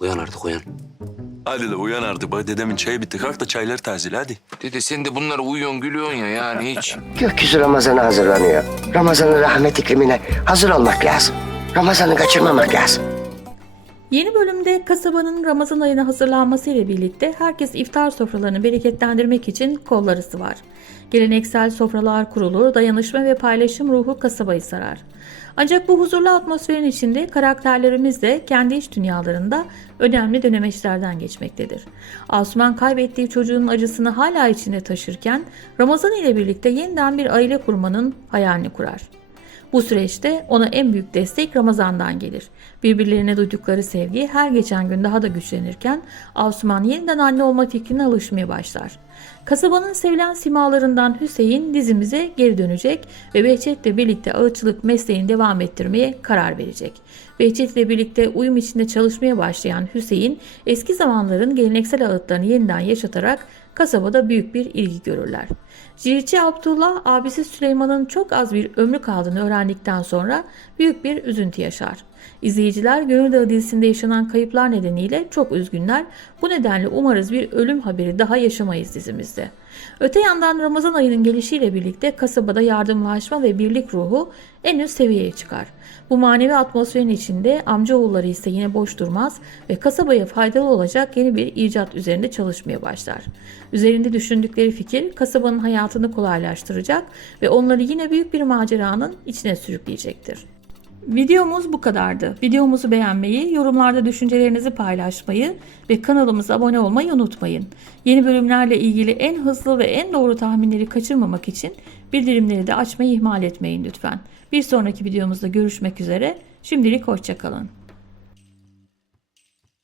Uyan artık uyan. Hadi de uyan artık. Bak dedemin çayı bitti. Kalk da çayları tazele hadi. Dede sen de bunlara uyuyorsun gülüyorsun ya yani hiç. Gökyüzü Ramazan'a hazırlanıyor. Ramazan'ın rahmet iklimine hazır olmak lazım. Ramazan'ı kaçırmamak lazım. Yeni bölümde kasabanın Ramazan ayına hazırlanması ile birlikte herkes iftar sofralarını bereketlendirmek için kolları sıvar. Geleneksel sofralar kurulur, dayanışma ve paylaşım ruhu kasabayı sarar. Ancak bu huzurlu atmosferin içinde karakterlerimiz de kendi iç dünyalarında önemli dönemeçlerden geçmektedir. Asuman kaybettiği çocuğun acısını hala içinde taşırken Ramazan ile birlikte yeniden bir aile kurmanın hayalini kurar. Bu süreçte ona en büyük destek Ramazan'dan gelir. Birbirlerine duydukları sevgi her geçen gün daha da güçlenirken Asuman yeniden anne olma fikrine alışmaya başlar. Kasabanın sevilen simalarından Hüseyin dizimize geri dönecek ve Behçet'le birlikte ağıtçılık mesleğini devam ettirmeye karar verecek. Behçet'le birlikte uyum içinde çalışmaya başlayan Hüseyin eski zamanların geleneksel ağıtlarını yeniden yaşatarak kasabada büyük bir ilgi görürler. Ciritçi Abdullah abisi Süleyman'ın çok az bir ömrü kaldığını öğrendikten sonra büyük bir üzüntü yaşar. İzleyiciler Gönül Dağı dizisinde yaşanan kayıplar nedeniyle çok üzgünler. Bu nedenle umarız bir ölüm haberi daha yaşamayız dizimizde. Öte yandan Ramazan ayının gelişiyle birlikte kasabada yardımlaşma ve birlik ruhu en üst seviyeye çıkar. Bu manevi atmosferin içinde amcaoğulları ise yine boş durmaz ve kasabaya faydalı olacak yeni bir icat üzerinde çalışmaya başlar. Üzerinde düşündükleri fikir kasabanın hayatını kolaylaştıracak ve onları yine büyük bir maceranın içine sürükleyecektir. Videomuz bu kadardı. Videomuzu beğenmeyi, yorumlarda düşüncelerinizi paylaşmayı ve kanalımıza abone olmayı unutmayın. Yeni bölümlerle ilgili en hızlı ve en doğru tahminleri kaçırmamak için bildirimleri de açmayı ihmal etmeyin lütfen. Bir sonraki videomuzda görüşmek üzere. Şimdilik hoşçakalın.